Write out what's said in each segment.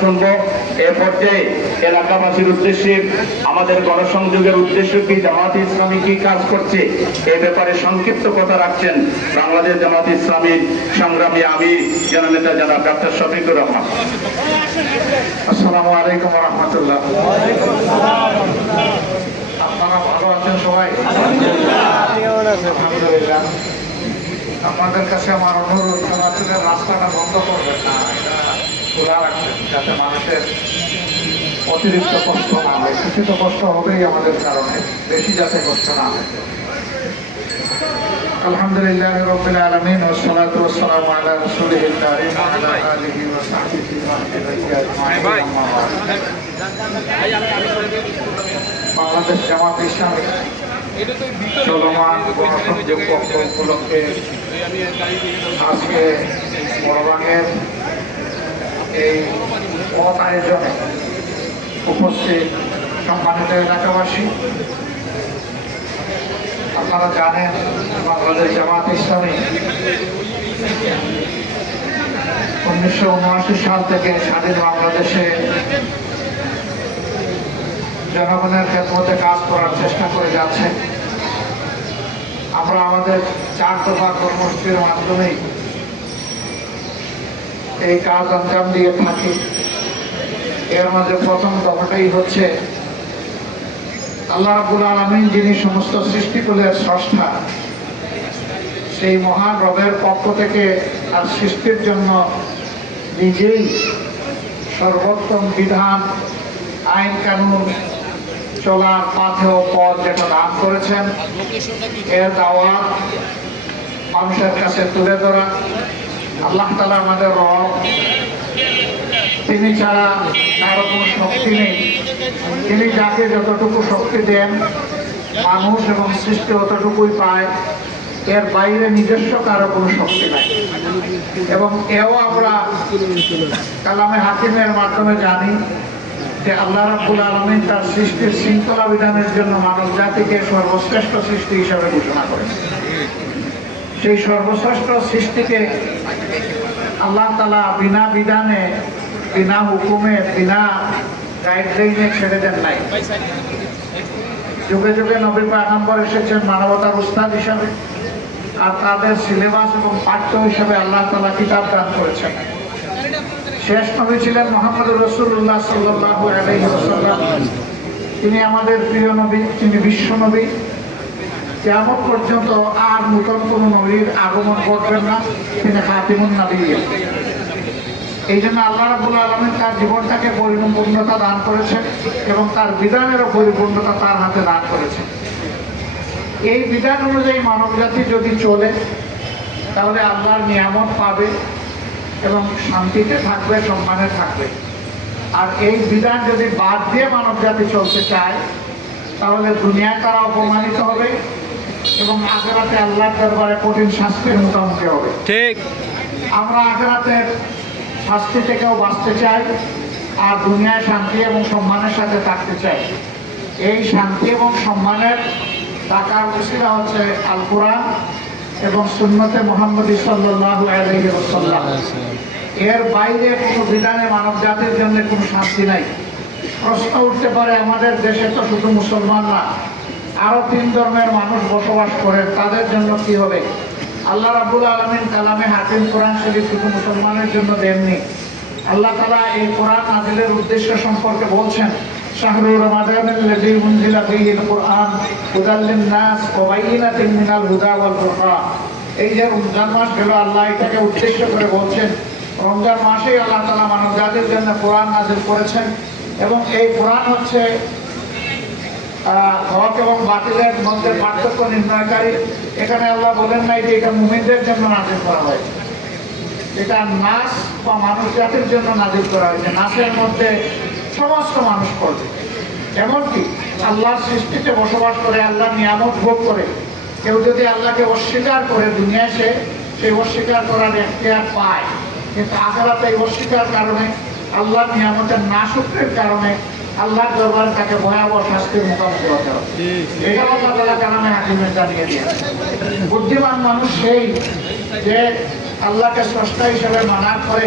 শুনব। এ পর্যায়ে এলাকাবাসীর উদ্দেশ্যে আমাদের গণসংযোগের উদ্দেশ্য কি? জামাত ইসলামী কি কাজ করছে? এ ব্যাপারে সংক্ষিপ্ত কথা রাখছেন বাংলাদেশ জামাত ইসলামীর সংগ্রামী আমির জননেতা জনাব ডক্টর শফিকুর রহমান। আসসালামু আলাইকুম রহমতুল্লাহ। আপনারা ভালো আছেন সবাই? আলহামদুলিল্লাহ। আপনাদের কাছে আমার অনুরোধ রাস্তাটা বন্ধ করবেন না। খোলা রাখবেন যাতে মানুষের অতিরিক্ত কষ্ট না হয় কিছু তো কষ্ট হবেই আমাদের কারণে, বেশি যাতে কষ্ট না হয় আলহামদুলিল্লাহ ওয়া সাহবিহি ওয়া আজমাইন আম্মা বা'দ। বাংলাদেশ জামাত ইসলামী চলমান পক্ষ উপলক্ষে আজকে বড়বাঙের এই পথ আয়োজনে উপস্থিত সম্মানিত এলাকাবাসী। আপনারা জানেন বাংলাদেশ জামাত ইসলামী উনিশশো উনআশি সাল থেকে স্বাধীন বাংলাদেশে জনগণের খেদমতে কাজ করার চেষ্টা করে যাচ্ছে। আমরা আমাদের চার দফা কর্মসূচির মাধ্যমেই এই কাজ অঞ্জাম দিয়ে থাকি। এর মাঝে প্রথম দফাটাই হচ্ছে, আল্লাহ রাবুল আলমিন যিনি সমস্ত সৃষ্টিকুলের স্রষ্টা, সেই মহান রবের পক্ষ থেকে আর সৃষ্টির জন্য নিজেই সর্বোত্তম বিধান, আইন কানুন চলার পাথে ও পথ যেটা দান করেছেন, এর দাওয়াত মানুষের কাছে তুলে ধরা। আল্লাহ তালা আমাদের রব, তিনি ছাড়া কারও কোনো শক্তি নেই। তিনি যাকে যতটুকু শক্তি দেন, মানুষ এবং সৃষ্টি অতটুকুই পায়। এর বাইরে নিজস্ব কারও কোনো শক্তি নাই। এবং এও আমরা কালামে হাকিমের মাধ্যমে জানি যে আল্লাহ রাব্বুল আলমিন তার সৃষ্টির শৃঙ্খলা বিধানের জন্য মানব জাতিকে সর্বশ্রেষ্ঠ সৃষ্টি হিসাবে ঘোষণা করেছে সেই সর্বশ্রেষ্ঠ সৃষ্টিকে আল্লাহ তালা বিনা বিধানে, বিনা হুকুমে, বিনা গাইডলাইনে ছেড়ে দেন নাই। যুগে যুগে নবী পাগাম্বর এসেছেন মানবতার উস্তাদ হিসাবে, আর তাদের সিলেবাস এবং পাঠ্য হিসাবে আল্লাহ তালা কিতাব দান করেছেন। শেষ নবী ছিলেন মোহাম্মদ রসুল্লাহ সাল্লাহ তিনি আমাদের প্রিয় নবী, তিনি বিশ্ব নবী। কেমন পর্যন্ত আর নতুন কোনো নবীর আগমন করবেন না, তিনি হাতিমুন নবী। এই জন্য আল্লাহ রাবুল আলমিন তার জীবনটাকে পরিপূর্ণতা দান করেছেন এবং তার বিধানেরও পরিপূর্ণতা তার হাতে দান করেছেন। এই বিধান অনুযায়ী মানব জাতি যদি চলে, তাহলে আল্লাহর নিয়ামত পাবে এবং শান্তিতে থাকবে, সম্মানে থাকবে। আর এই বিধান যদি বাদ দিয়ে মানব জাতি চলতে চায়, তাহলে দুনিয়ায় তারা অপমানিত হবে এবং আখেরাতে আল্লাহর দরবারে কঠিন শাস্তির মুখোমুখি হবে। ঠিক। আমরা আখেরাতের শাস্তি থেকেও বাঁচতে চাই আর দুনিয়ায় শান্তি এবং সম্মানের সাথে থাকতে চাই। এই শান্তি এবং সম্মানের টাকার উচিরা হচ্ছে আল কোরআন এবং সুন্নতে মোহাম্মদ সাল্লাহ আলহিসাল্লাম এর বাইরে কোনো বিধানে মানব জাতির জন্য কোনো শান্তি নাই। প্রশ্ন উঠতে পারে আমাদের দেশে তো শুধু মুসলমান না আরো তিন ধর্মের মানুষ বসবাস করে তাদের জন্য কি হবে আল্লাহ রাবুল আলমিন কালামে হাকিম কোরআন শরীফ শুধু মুসলমানের জন্য দেননি আল্লাহ তালা এই কোরআন নাজিলের উদ্দেশ্য সম্পর্কে বলছেন শাহরু রমাদান الذي أنزل فيه القرآن هدى للناس وبينات من الهدى والفرقان এই যে রমজান মাস গেল আল্লাহ এটাকে উদ্দেশ্য করে বলছেন রমজান মাসেই আল্লাহ তালা মানব জাতির জন্য কোরআন নাজিল করেছেন এবং এই কোরআন হচ্ছে আহ, হক এবং বাতিলের মধ্যে পার্থক্য নির্ণয়কারী। এখানে আল্লাহ বলেন নাই যে এটা মুমিনদের জন্য নাজিল করা হয়েছে এটা নাচ বা মানুষ জাতির জন্য নাজিল করা হয়েছে নাচের মধ্যে সমস্ত মানুষ করবে এমনকি আল্লাহর সৃষ্টিতে বসবাস করে আল্লাহ নিয়ামত ভোগ করে, কেউ যদি আল্লাহকে অস্বীকার করে দুনিয়ায় সে সেই অস্বীকার করার এখতিয়ার পায়। কিন্তু আখেরাতে এই অস্বীকার কারণে, আল্লাহর নিয়ামতের না কারণে আল্লাহর দরবারে তাকে ভয়াবহ শাস্তির মুখোমুখি হতে হবে। এটা আল্লাহ তালা কারণে হাকিমের জানিয়ে দিয়েছে। বুদ্ধিমান মানুষ সেই যে আল্লাহকে স্রষ্টা হিসেবে মানার পরে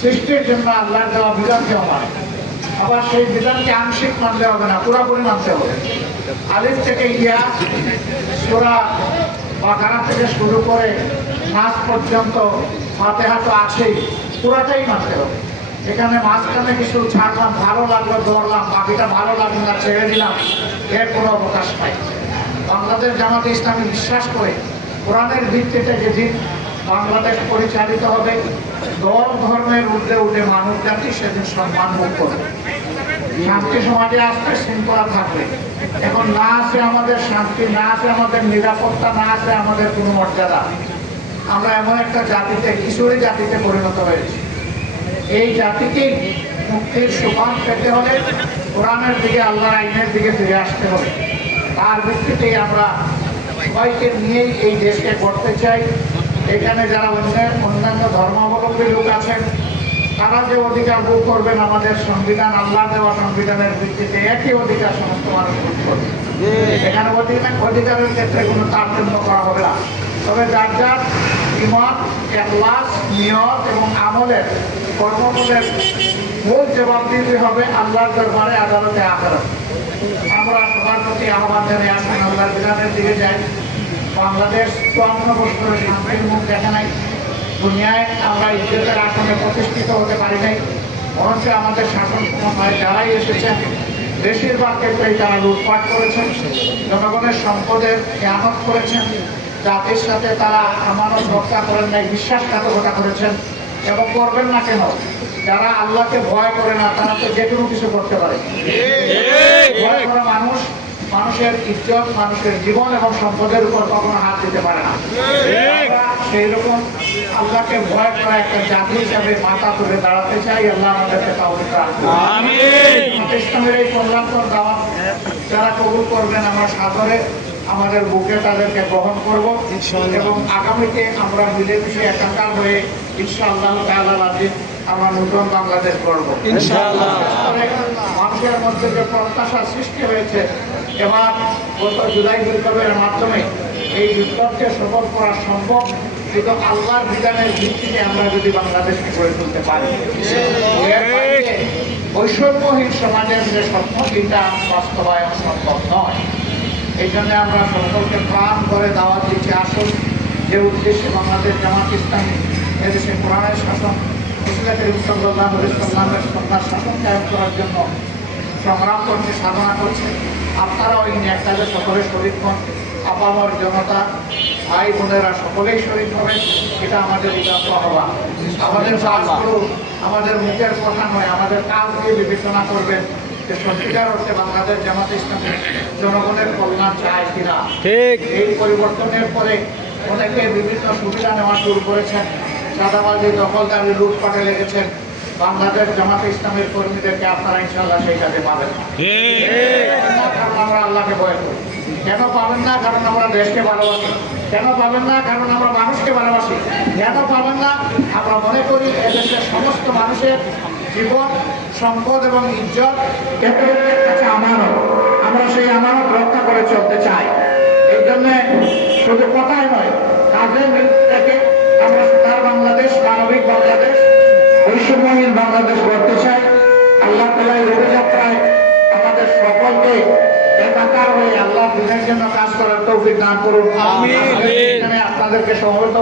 সৃষ্টির জন্য আল্লাহ দেওয়া বিধানকেও মানে আবার সেই বিধানকে আংশিক মানতে হবে না পুরোপুরি মানতে হবে। আলিফ থেকে ইয়া সোরা বাকারা থেকে শুরু করে নাচ পর্যন্ত ফাতেহা তো আছেই পুরাটাই মানতে হবে। এখানে মাঝখানে কিছু ছাড়লাম, ভালো লাগল দৌড়লাম বাকিটা ভালো লাগল না, ছেড়ে দিলাম। এর কোনো অবকাশ নাই। বাংলাদেশ জামাতে ইসলামী বিশ্বাস করে কোরআনের ভিত্তিতে যেদিন বাংলাদেশ পরিচালিত হবে, দল ধর্মের ঊর্ধ্বে উঠে মানব জাতি সেদিন সম্মান ভোগ করবে। শান্তি সমাজে আসতে শৃঙ্খলা থাকবে। এখন না আছে আমাদের শান্তি, না আছে আমাদের নিরাপত্তা, না আছে আমাদের কোনো মর্যাদা। আমরা এমন একটা জাতিতে, কিশোরী জাতিতে পরিণত হয়েছি। এই জাতিকে মুক্তির সুপান পেতে হলে কোরআনের দিকে আল্লাহ আইনের দিকে ফিরে আসতে হবে। তার ভিত্তিতেই আমরা সবাইকে নিয়েই এই দেশকে করতে চাই। এখানে যারা অন্য, অন্যান্য ধর্মাবলম্বী লোক আছেন, তারা যে অধিকার ভোগ করবেন আমাদের সংবিধান, আল্লাহ দেওয়া সংবিধানের ভিত্তিতে একই অধিকার সমস্ত মানুষ ভোগ করবে। এখানে অধিকার অধিকারের ক্ষেত্রে কোনো তারতম্য করা হবে না। তবে যার যার ইমান একলাস নিয়ত এবং আমলের কর্মফলের মূল জবাব দিতে হবে আল্লাহর দরবারে আদালতে আদালত। আমরা সবার প্রতি আহ্বান জানিয়ে আসুন আল্লাহর বিধানের দিকে যাই। বাংলাদেশ চুয়ান্ন বছরের শান্তির মুখ দেখা নাই। দুনিয়ায় আমরা ইজ্জতের আসনে প্রতিষ্ঠিত হতে পারি নাই। বরঞ্চ আমাদের শাসন ক্ষমতায় যারাই এসেছেন বেশিরভাগ ক্ষেত্রেই তারা লুটপাট করেছেন। জনগণের সম্পদের খেয়ানত করেছেন। জাতির সাথে তারা আমানত রক্ষা করেন নাই বিশ্বাসঘাতকতা করেছেন এবং করবেন না কেন? যারা আল্লাহকে ভয় করে না তারা তো যে কোনো কিছু করতে পারে। ভয় করা মানুষ মানুষের ইজ্জত মানুষের জীবন এবং সম্পদের উপর কখনো হাত দিতে পারে না। সেই রকম আল্লাহকে ভয় করা একটা জাতি হিসাবে মাথা তুলে দাঁড়াতে চাই। আল্লাহ আমাদেরকে ইসলামের এই কল্যাণকর দাওয়াত যারা কবুল করবেন আমার সাদরে আমাদের বুকে তাদেরকে গ্রহণ করব এবং আগামীতে আমরা মিলেমিশে একাকার হয়ে ইনশাআল্লাহ আমরা নতুন বাংলাদেশ করব মানুষের মধ্যে যে প্রত্যাশা সৃষ্টি হয়েছে এবার গত জুলাই বিপ্লবের মাধ্যমে এই বিপ্লবকে সফল করা সম্ভব কিন্তু আল্লাহর বিধানের ভিত্তিতে আমরা যদি বাংলাদেশকে গড়ে তুলতে পারি। বৈষম্যহীন সমাজের যে স্বপ্ন সেটা বাস্তবায়ন সম্ভব নয়। এই জন্য আমরা সকলকে প্রাণ করে দাওয়াত দিচ্ছি, আসুন। যে উদ্দেশ্যে বাংলাদেশ জামাত ইসলামী এদেশে কোরআনের শাসন ইসলাম করিম সাল্লাহ সাল্লামের সন্ন্যার শাসন কায়েম করার জন্য সংগ্রাম করছে, সাধনা করছে। আপনারা ওই ন্যাকাজে সকলে শরীর হন। আপামর জনতা, ভাই বোনেরা সকলেই শরীর হবেন এটা আমাদের উদাত্ত হওয়া আমাদের আমাদের মুখের কথা নয়, আমাদের কাজ দিয়ে বিবেচনা করবেন। যে সত্যিকার অর্থে বাংলাদেশ জামাত ইসলামী জনগণের কল্যাণ চায় কিনা? ঠিক। এই পরিবর্তনের পরে অনেকে বিভিন্ন সুবিধা নেওয়া শুরু করেছেন। চাঁদাবাজি দখলদারি লুটপাটে লেগেছেন। বাংলাদেশ জামাতে ইসলামের কর্মীদেরকে আপনারা ইনশাল্লাহ সেই কাজে পাবেন। কারণ আমরা আল্লাহকে ভয় করি? কেন পাবেন না কারণ আমরা দেশকে ভালোবাসি? কেন পাবেন না কারণ আমরা মানুষকে ভালোবাসি? কেন পাবেন না? আমরা মনে করি এদেশের সমস্ত মানুষের জীবন সম্পদ এবং ইজ্জত কেন্দ্রের কাছে আমানত। আমরা সেই আমানত রক্ষা করে চলতে চাই। এই জন্য শুধু কথাই নয় কাজের থেকে আমরা সুতার বাংলাদেশ মানবিক বাংলাদেশ বৈষম্যহীন বাংলাদেশ করতে চাই। আল্লাহ তালা এই অভিযাত্রায় আমাদের সকলকে একাকার হয়ে আল্লাহ দিনের জন্য কাজ করার তৌফিক দান করুন। আপনাদেরকে সমবেত